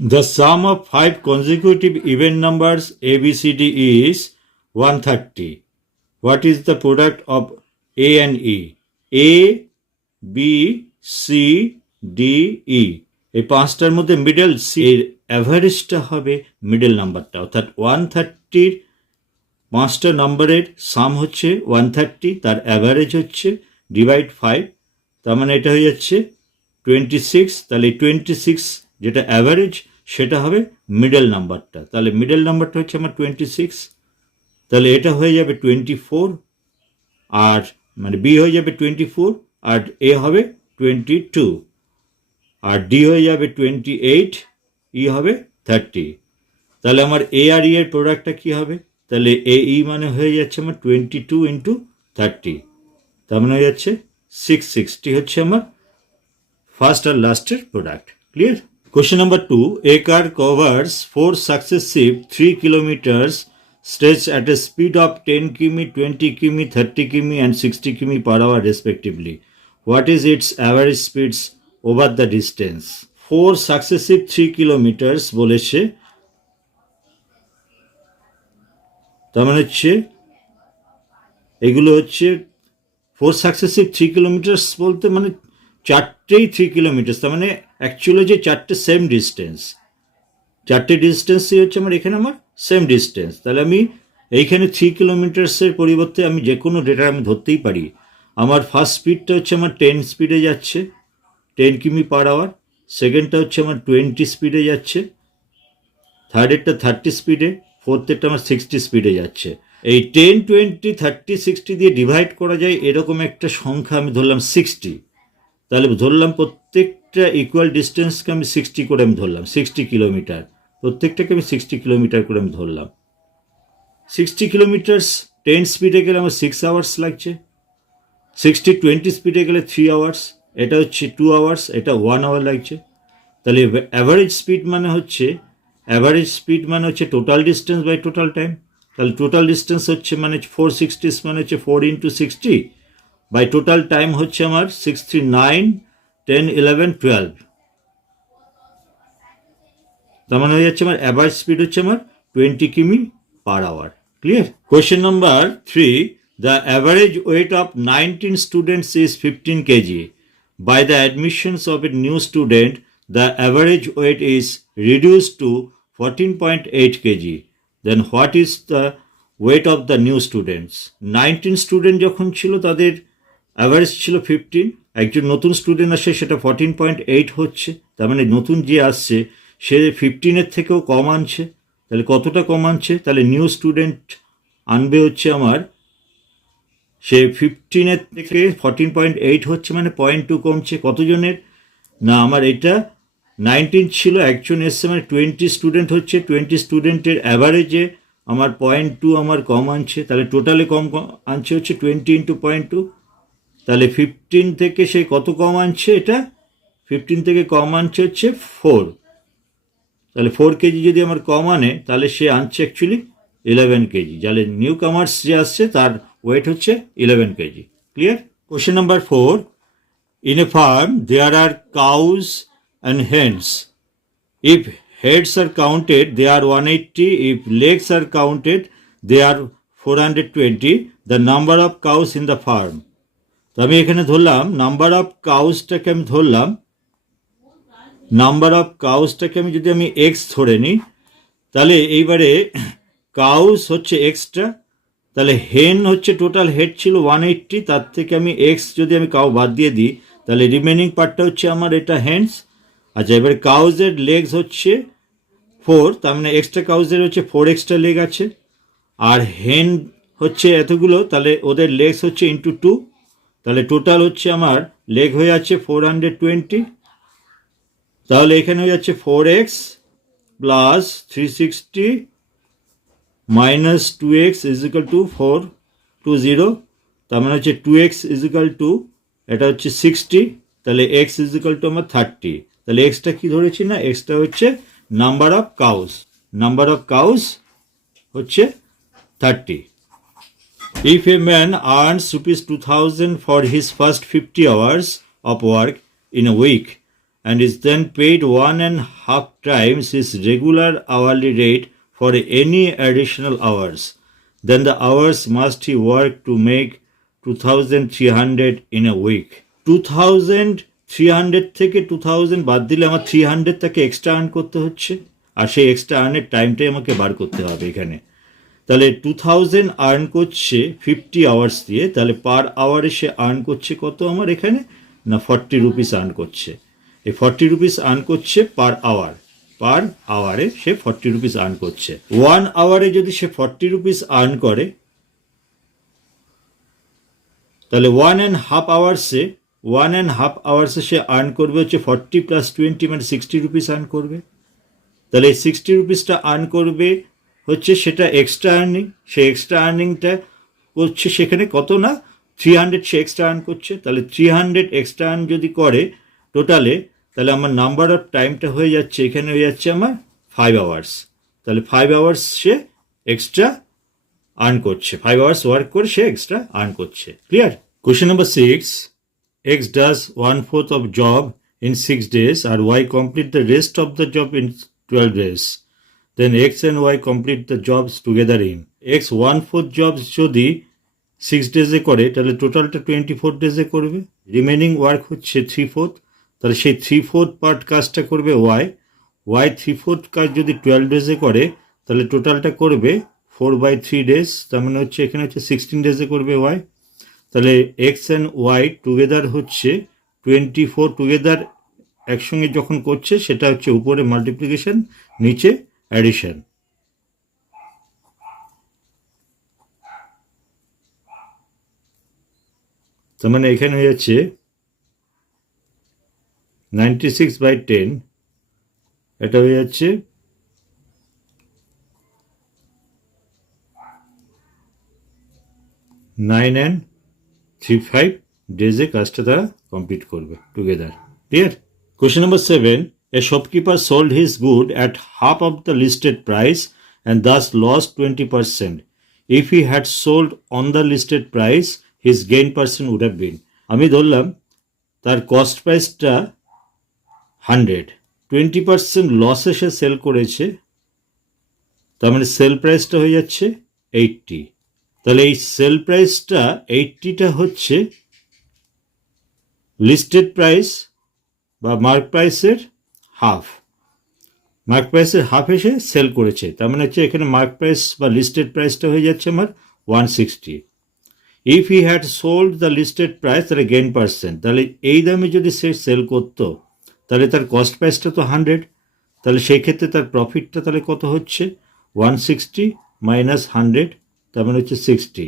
The sum of 5 consecutive even numbers A, B, C, D is 130. What is the product of A and E? A, B, C, D, E. এই পাঁচটার মধ্যে middle C এর অ্যাভারেজটা হবে middle নাম্বারটা, অর্থাৎ 130 পাঁচটা নাম্বারের সাম হচ্ছে 130, তার অ্যাভারেজ হচ্ছে ডিভাইড 5, তার মানে এটা হয়ে যাচ্ছে 26। তাহলে 26 যেটা অ্যাভারেজ সেটা হবে মিডল নাম্বারটা, তাহলে মিডল নাম্বারটা হচ্ছে আমার 26। তাহলে এটা হয়ে যাবে 24, আর মানে বি হয়ে যাবে 24, আর এ হবে 22, আর ডি হয়ে যাবে 28, ই হবে 30। তাহলে আমার এ আর ই এর প্রোডাক্টটা কী হবে? তাহলে এ ই মানে হয়ে যাচ্ছে আমার 22 ইন্টু 30, তার মানে হয়ে যাচ্ছে 660 হচ্ছে আমার ফার্স্ট আর লাস্টের product. Clear? Question number 2. A car covers 4 successive 3 kilometers stretch at a speed of 10 km, 20 km, 30 km and 60 km per hour respectively. What is its average speeds over the distance? 4 successive 3 kilometers বলেছে, তার মানে হচ্ছে এগুলো হচ্ছে 4 successive 3 kilometers বলতে মানে চারটেই 3 kilometre, তার মানে অ্যাকচুয়ালি যে চারটে সেম ডিস্টেন্স, চারটে ডিস্টেন্সই হচ্ছে আমার এখানে আমার সেম ডিস্টেন্স। তাহলে আমি এইখানে 3 কিলোমিটার্সের পরিবর্তে আমি যে কোনো ডেটা আমি ধরতেই পারি। আমার ফার্স্ট স্পিডটা হচ্ছে আমার 10 স্পিডে যাচ্ছে, 10 কিমি পার আওয়ার। সেকেন্ডটা হচ্ছে আমার 20 স্পিডে যাচ্ছে, থার্ডেরটা 30 স্পিডে, ফোর্থেরটা আমার 60 স্পিডে যাচ্ছে। এই 10, 20, 30, 60 দিয়ে ডিভাইড করা যায় এরকম একটা সংখ্যা আমি ধরলাম 60। তাহলে ধরলাম প্রত্যেকটা ইকুয়াল ডিস্টেন্সকে আমি 60 করে আমি ধরলাম, 60 কিলোমিটার, প্রত্যেকটাকে আমি 60 কিলোমিটার করে আমি ধরলাম। 60 কিলোমিটার্স 10 স্পিডে গেলে আমার 6 আওয়ার্স লাগছে, 60 20 স্পিডে গেলে 3 আওয়ার্স, এটা হচ্ছে 2 আওয়ার্স, এটা 1 আওয়ার লাগছে। তাহলে অ্যাভারেজ স্পিড মানে হচ্ছে total distance by total time. তাহলে টোটাল ডিস্টেন্স হচ্ছে মানে 460 মানে হচ্ছে 4 ইন্টু 60 বাই টোটাল টাইম হচ্ছে আমার 6, 3, 9, 10, 11, 12, তার মানে হয়ে যাচ্ছে আমার অ্যাভারেজ স্পিড হচ্ছে আমার 20 কিমি per hour. Clear? Question number 3. The average weight of 19 students is 15 kg. By the admissions of a new student, the average weight is reduced to 14.8 kg. Then what is the weight of the new students? 19 student যখন ছিল তাদের average ছিল 15, একজন নতুন student আসে সেটা 14.8 হচ্ছে, তার মানে নতুন যে আসছে সে 15-এর থেকেও কম আনছে। তাহলে কতটা কম আনছে? তাহলে নিউ স্টুডেন্ট আনবে হচ্ছে আমার, সে 15-এর থেকে 14.8 হচ্ছে মানে 0.2 কমছে। কতজনের? না আমার এটা 19 ছিল, একজন এসছে মানে 20 স্টুডেন্ট হচ্ছে, 20 স্টুডেন্টের অ্যাভারেজে আমার 0.2 আমার কম আনছে, তাহলে টোটালে কম আনছে হচ্ছে 20 ইন্টু 0.2। তাহলে 15 থেকে সে কত কম আনছে? এটা 15 থেকে কম আনছে হচ্ছে 4, তাহলে 4 কেজি যদি আমার কম আনে তাহলে সে আনছে অ্যাকচুয়ালি 11 কেজি। যাহলে নিউ কামার্স যে আসছে তার ওয়েট হচ্ছে 11 KG. Clear? Question number 4. In a farm there are cows and hens. If heads are counted they are 180, if legs are counted they are 420. The number of cows in the farm. তো আমি এখানে ধরলাম number of কাউসটাকে আমি ধরলাম, number of কাউসটাকে আমি যদি আমি x ধরে নিই তাহলে এইবারে কাউস হচ্ছে এক্সট্রা, তাহলে হেন হচ্ছে টোটাল হেড ছিল 180, তার থেকে আমি এক্স যদি আমি কাউ বাদ দিয়ে দিই তাহলে রিমেনিং পার্টটা হচ্ছে আমার এটা হেন্স। আচ্ছা এবারে কাউজের লেগস হচ্ছে 4, তার মানে এক্সট্রা কাউজের হচ্ছে 4 এক্সট্রা লেগ আছে, আর হেন হচ্ছে এতগুলো, তাহলে ওদের লেগস হচ্ছে ইন্টু 2, তাহলে টোটাল হচ্ছে আমার লেগ হয়ে যাচ্ছে 420। তাহলে এখানে হয়ে যাচ্ছে 4x plus 360 minus 2x is equal to 420, তার মানে হচ্ছে 2x ইজ ইকাল টু এটা হচ্ছে 60, তাহলে x ইজ ইকাল টু আমার 30। তাহলে এক্সটা কি ধরেছি? না এক্সটা হচ্ছে number of cows, number of cows হচ্ছে 30। If a man earns rupees 2000 for his first 50 hours of work in a week, and is then paid 1.5 times his regular hourly rate for any additional hours. Then the hours must he work to make 2300 in a week. 2300 থেকে 2000 বাদ দিলে আমার 300 তাকে extra earn করতে হচ্ছে, আর সেই extra আর্নের টাইমটাই আমাকে বার করতে হবে এখানে। তাহলে 2000 আর্ন করছে 50 আওয়ার্স দিয়ে, তাহলে পার আওয়ারে সে আর্ন করছে কত আমার এখানে না 40 রুপিস আর্ন করছে। এই 40 রুপিস আর্ন করছে পার আওয়ারে সে 40 রুপিস আর্ন করছে। 1 আওয়ারে যদি সে 40 রুপিস আর্ন করে, তাহলে 1.5 আওয়ার্সে সে আর্ন করবে হচ্ছে 40 + 20 মানে 60 রুপিস আর্ন করবে। তাহলে এই 60 রুপিসটা আর্ন করবে হচ্ছে সেটা এক্সট্রা আর্নিং। সেই এক্সট্রা আর্নিংটা করছে সেখানে কত না 300 সে এক্সট্রা আর্ন করছে। তাহলে 300 এক্সট্রা আর্ন যদি করে টোটালে, তাহলে আমার নাম্বার অফ টাইমটা হয়ে যাচ্ছে এখানে হয়ে যাচ্ছে আমার 5 আওয়ার্স। তাহলে 5 আওয়ার্স সে এক্সট্রা আর্ন করছে, 5 আওয়ার্স ওয়ার্ক করে সে এক্সট্রা আর্ন করছে। Clear? Question number 6, X does 1/4 of job in 6 days আর Y complete the rest of the job in 12 days. Then X and Y complete the jobs together in. X 1/4 jobs যদি 6 ডেজে করে তাহলে টোটালটা 24 ডেজে করবে, remaining work হচ্ছে 3/4। তাহলে সেই 3/4 part কাজটা করবে Y 3/4 কাজ যদি 12 ডেজে করে তাহলে টোটালটা করবে 4/3 ডেজ, তার মানে হচ্ছে এখানে হচ্ছে 16 ডেজে করবে Y। তাহলে X অ্যান্ড Y টুগেদার হচ্ছে 24, টুগেদার একসঙ্গে যখন করছে সেটা হচ্ছে উপরে মাল্টিপ্লিকেশন, নিচে অ্যাডিশন। তার মানে এখানে হয়ে যাচ্ছে 96/10, এটা হয়ে যাচ্ছে 9 and 3/5 ডেজে কাজটা তারা কমপ্লিট করবে together. Clear? Question number 7, a shopkeeper sold his good at half of the listed price and thus lost 20%. If he had sold on the listed price, his gain percent would have been. আমি ধরলাম তার cost প্রাইসটা 100, 20% লসে সে sell করেছে, তার মানে sell প্রাইসটা হয়ে যাচ্ছে 80। তাহলে এই সেল প্রাইসটা 80টা হচ্ছে লিস্টেড প্রাইস বা মার্ক প্রাইসের হাফ। মার্ক প্রাইসের হাফ এসে সেল করেছে, তার মানে হচ্ছে এখানে মার্ক প্রাইস বা লিস্টেড প্রাইসটা হয়ে যাচ্ছে আমার 160। If he had sold the listed price তাহলে গেইন পার্সেন্ট, তাহলে এই দামে যদি সে সেল করতো তাহলে তার কস্ট প্রাইসটা তো 100, তাহলে সেই ক্ষেত্রে তার প্রফিটটা তাহলে কত হচ্ছে 160 মাইনাস 100, তার মানে হচ্ছে 60,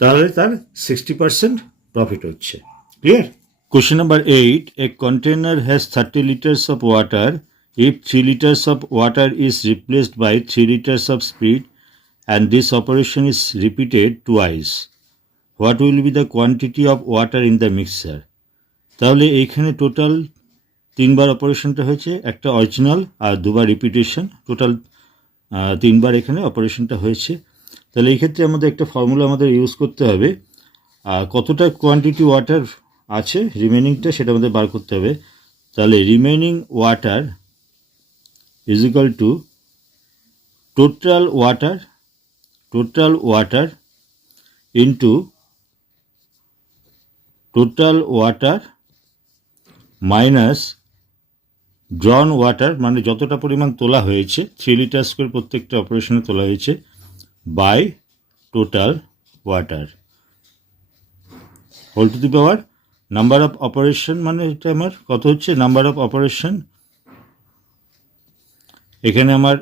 তাহলে তার 60% প্রফিট হচ্ছে। Clear? Question number 8, a container has 30 liters of water. If 3 liters of water is replaced by 3 liters of spirit and this operation is repeated twice, what will be the quantity of water in the mixture? তাহলে এইখানে total 3বার অপারেশনটা হয়েছে, একটা original আর 2বার repetition, total 3বার এখানে অপারেশনটা হয়েছে। তাহলে এই ক্ষেত্রে আমাদের একটা ফর্মুলা আমাদের ইউজ করতে হবে, কতটা কোয়ান্টিটি ওয়াটার আছে রিমেনিংটা সেটা আমাদের বার করতে হবে। তাহলে remaining water is equal to total water into total water minus ড্রন water, মানে যতটা পরিমাণ তোলা হয়েছে 3 লিটার্স করে প্রত্যেকটা অপারেশনে তোলা হয়েছে, by total water whole to the power number of operation, মানে এটা আমার কত হচ্ছে নাম্বার অফ অপারেশন এখানে আমার।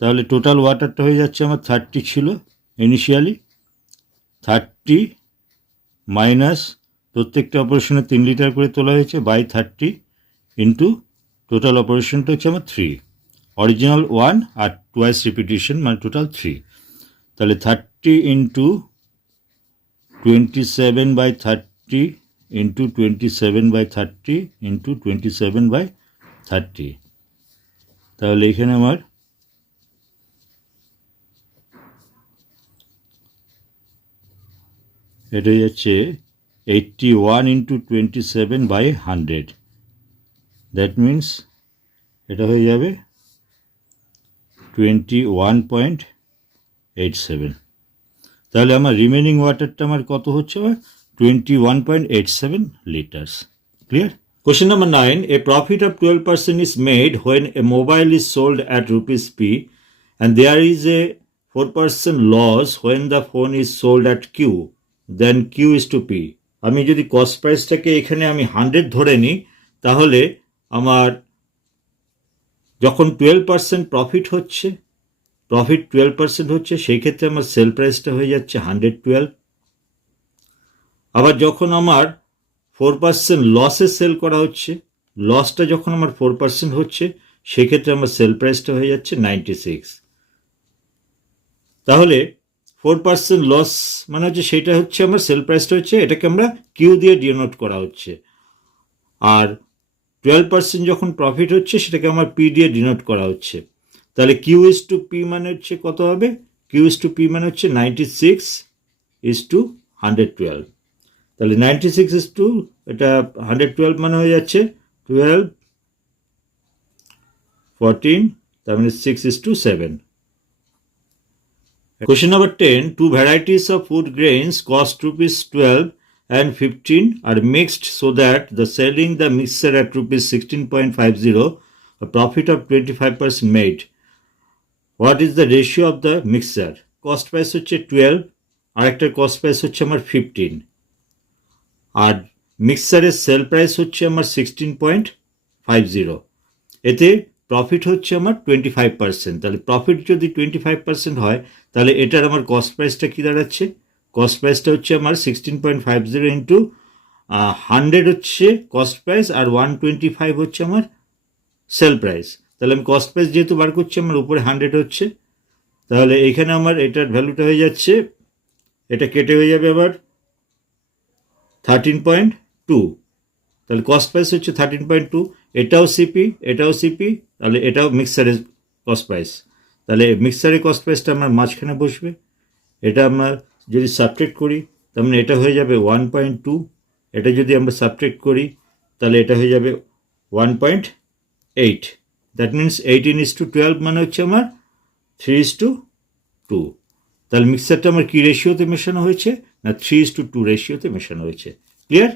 তাহলে টোটাল ওয়াটারটা হয়ে যাচ্ছে আমার 30 ছিল ইনিশিয়ালি, 30 মাইনাস প্রত্যেকটা অপারেশনে 3 লিটার করে তোলা হয়েছে বাই 30 ইন্টু টোটাল অপারেশনটা হচ্ছে আমার 3, অরিজিনাল 1 আর টুয়াইস রিপিটেশন মানে টোটাল 3। তাহলে 30 ইন্টু 27/30 ইন্টু 27/30 ইন্টু 27/30, তাহলে এখানে আমার এটা হয়ে যাচ্ছে 81 ইন্টু 27/100, দ্যাট মিন্স এটা হয়ে যাবে 21.87। তাহলে আমার রিমেনিং ওয়াটারটা আমার কত হচ্ছে, আমার 21.87 litres. Clear? Question number 9. A profit of 12% is made when a mobile is sold at rupees P and there is a 4% loss when the phone is sold at Q. Then Q is to P. আমি যদি cost প্রাইসটাকে এখানে আমি 100 ধরে নিই, তাহলে আমার যখন 12% profit হচ্ছে, 12% হচ্ছে, সেই ক্ষেত্রে আমার সেল প্রাইসটা হয়ে যাচ্ছে 112। আবার যখন আমার 4% লসে সেল করা হচ্ছে, লসটা যখন আমার 4% হচ্ছে, সেক্ষেত্রে আমার সেল প্রাইসটা হয়ে যাচ্ছে 96। তাহলে 4% লস মানে হচ্ছে সেটা হচ্ছে আমার সেল প্রাইসটা হচ্ছে, এটাকে আমরা কিউ দিয়ে ডিনোট করা হচ্ছে। আর 12% যখন প্রফিট হচ্ছে, সেটাকে আমার পি দিয়ে ডিনোট করা হচ্ছে। তাহলে কিউ ইস টু পি মানে হচ্ছে কত হবে? কিউ ইস টু পি মানে হচ্ছে 96 ইস টু 112। তাহলে 96 ইস টু এটা 112 মানে হয়ে যাচ্ছে 12, 14, তার মানে 6 is to 7। Question number 10. Two varieties of food grains cost rupees 12 and 15 are mixed so that the selling the mixture at rupees 16.50, a profit of 25% made. What is the ratio of the mixture? Cost price হচ্ছে 12, আর একটা cost price হচ্ছে আমার 15, আর মিক্সারের sell price হচ্ছে আমার 16.50। এতে profit হচ্ছে আমার 25%। তাহলে প্রফিট যদি 25% হয়, তাহলে এটার আমার কস্ট প্রাইসটা কী দাঁড়াচ্ছে? কস্ট প্রাইসটা হচ্ছে আমার 16.50 ইন্টু 100 হচ্ছে কস্ট প্রাইস, আর 125 হচ্ছে আমার সেল প্রাইস। তাহলে আমি কস্ট প্রাইস যেহেতু বার করছি, আমার উপরে 100 হচ্ছে, তাহলে এইখানে আমার এটার ভ্যালুটা হয়ে যাচ্ছে, এটা কেটে হয়ে যাবে আবার 13.2। তাহলে কস্ট প্রাইস হচ্ছে 13.2, এটাও সিপি, এটাও সিপি, তাহলে এটাও মিক্সারের কস্ট প্রাইস। তাহলে মিক্সারের কস্ট প্রাইসটা আমার মাঝখানে বসবে। এটা আমরা যদি সাবট্রেক্ট করি, তার মানে এটা হয়ে যাবে 1.2। এটা যদি আমরা সাবট্রেক্ট করি, তাহলে এটা হয়ে যাবে 1.8। দ্যাট মিনস 18:12 মানে হচ্ছে আমার 3:2। তাহলে মিক্সারটা আমার কি রেশিওতে মেশানো হয়েছে? না 3:2 রেশিওতে মেশানো হয়েছে। ক্লিয়ার?